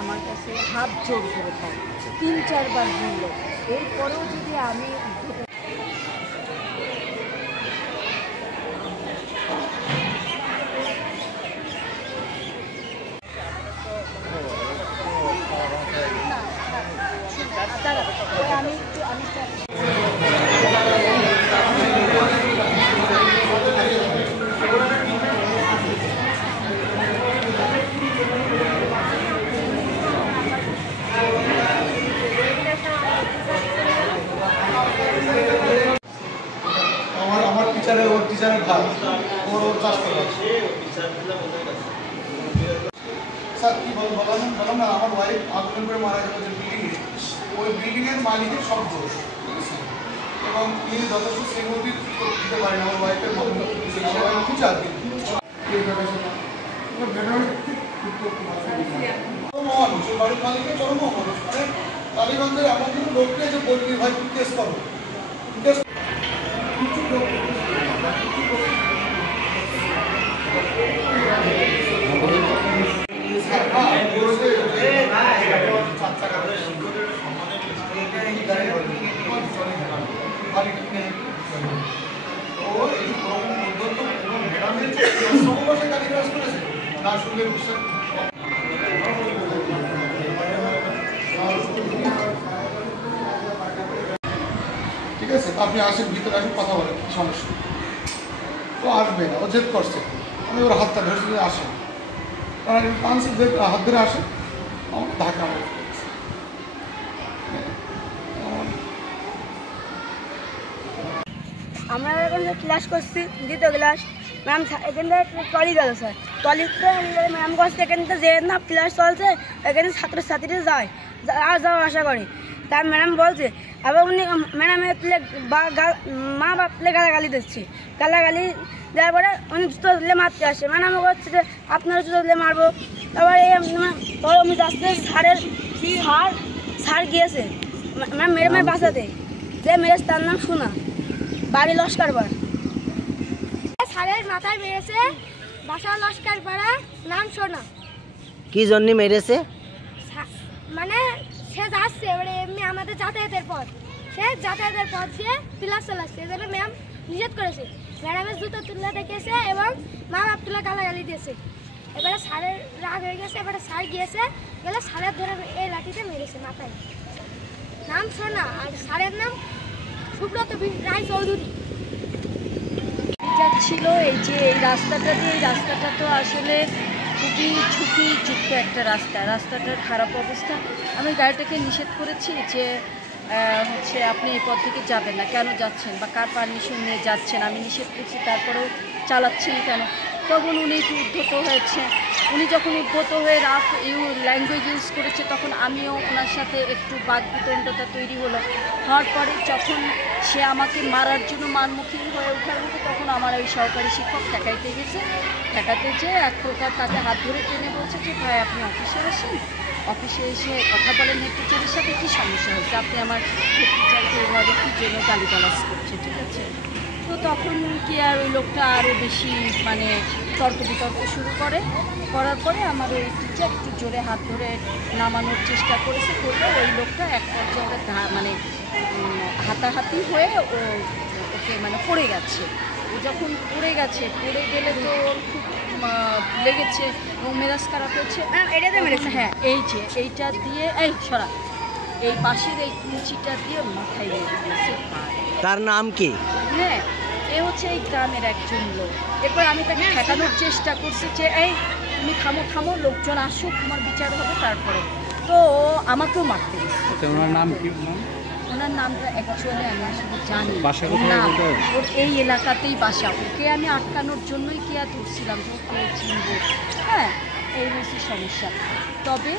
আমার কাছে হাত জোর করে থাকে 3-4 বার বলল, এরপরেও যদি আমি আমার টিচারের ওর টিচারের ভাই ওর চাষ করে স্যার কি বললাম না, আমার ওয়াইফ আগুন করে মারা গেল যে বিল্ডিংয়ে, ওই বিল্ডিংয়ের মালিকের সব দোষ, এবং তিনি যথেষ্ট সেগুলি দিতে পারেন আমার ওয়াইফের খুঁজে আর বাড়ির মালিকের চরম অমানুষ। মানে টালিগঞ্জের এমন কোনো লোককে যে বলবি ভাই তুই কেস করো, ঠিক আছে? আপনি আসেন, ভিতরে আসেন, কথা বলেন, কি সমস্যা? ও আসবে না, ও জেদ করছে, আমি ওর হাতটা ধরছি যে আসেন, কারণ টানছি হাত ধরে আসেন, আমাকে ধাক্কা মারে। আমরা এখন ক্লাস করছি, দ্বিতীয় ক্লাস, ম্যাম এখান থেকে ট্রলি গেল স্যার, ট্রলিতে ম্যাম করছে এখান থেকে যে না ক্লাস চলছে এখানে ছাত্রছাত্রীরা যায় যাওয়া আসা করে। তার ম্যাডাম বলছে, আবার উনি ম্যাডামের মা বাপ প্লে গালাগালি দিচ্ছে, গালাগালি দেওয়ার পরে উনি জুতো দিলে মারতে আসে। ম্যাডাম বলছে যে আপনারা জুতো দিলে মারবো। তারপরে আমি যাচ্ছে সার গিয়েছে ম্যাডামের বাসাতে, যে মেরেছে তার নাম সোনা, বাড়ি লস্করপাড়া। সারের মাথায় মেরেছে, বাসা লস্করপাড়া, নাম সোনা। কি জন্য মেরেছে? মানে সে যাচ্ছে এবারে এমনি আমাদের যাতায়াতের পথ, সে যাতায়াতের পথ সে ক্লাস চালাচ্ছে, এজন্য ম্যাম নিষেধ করেছে। ম্যাডামের জুতো তুলে দেখেছে এবং মা বাপ তুলে গালাগালি দিয়েছে। এবারে সারের রাগ হয়ে গেছে, এবারে সার গিয়েছে, গেলে সারের ধরে এই লাঠিতে মেরেছে মাথায়। নাম সোনা আর সারের নাম সুব্রত রায় চৌধুরী। যাচ্ছিল এই যে এই রাস্তাটা দিয়ে, এই রাস্তাটা তো আসলে খুবই ঝুঁকিযুক্ত একটা রাস্তাটার খারাপ অবস্থা। আমি গাড়িটাকে নিষেধ করেছি যে হচ্ছে আপনি এই পথ থেকে যাবেন না, কেন যাচ্ছেন বা কার পারমিশন নিয়ে যাচ্ছেন, আমি নিষেধ করছি, তারপরেও চালাচ্ছেন কেন। তখন উনি একটু উদ্ধত হয়েছে। উনি যখন উদ্ধত হয়ে রাফ ল্যাঙ্গুয়েজ ইউজ করেছে, তখন আমিও ওনার সাথে একটু বাকবিতণ্ডতা তৈরি হওয়ার পরে যখন সে আমাকে মারার জন্য মারমুখী হয়ে ওঠার মতো, তখন আমার ওই সহকারী শিক্ষক ঠেকাইতে গেছে। ঠেকাতে যেয়ে এক প্রকার তাকে হাত ধরে টেনে বলছে যে ভাই আপনি অফিসে আসেন, অফিসে এসে কথা বলেন হেড টিচারের সাথে, কী সমস্যা হয়েছে, আপনি আমার হেড টিচারকে এভাবে কী জন্য গালিগালাজ করছে, ঠিক আছে? তো তখন কি আর ওই লোকটা আরও বেশি মানে তর্ক বিতর্ক শুরু করার পরে আমার ওই টিচার একটু জোরে হাত ধরে নামানোর চেষ্টা করেছে, করলে ওই লোকটা এক পর্যায়ে মানে হাতাহাতি হয়ে ওকে মানে পড়ে গেছে। ও যখন পড়ে গেলে তো খুব লেগেছে এবং মেজাজ খারাপ হয়েছে। এটাতে মেরেছে, হ্যাঁ এই যে এইটা দিয়ে এই সরা এই পাশের এই কুচিটা দিয়ে মাথায় লেগে গেছে। তার নাম কি? হ্যাঁ, এ হচ্ছে এই গ্রামের একজন লোক। এরপর আমি তাকে ঠেকানোর চেষ্টা করছি যে এই তুমি থামো, লোকজন আসুক, তোমার বিচার হবে তারপরে। তো আমাকেও মারতে গেছে। ওনার নাম কি? ওনার নামটা অ্যাকচুয়ালি আমি আসলে জানি না, ওর এই এলাকাতেই বাসা। ওকে আমি আটকানোর জন্যই কি আর ধরছিলাম যে ওকে চিনব। হ্যাঁ, এই হচ্ছে সমস্যা। তবে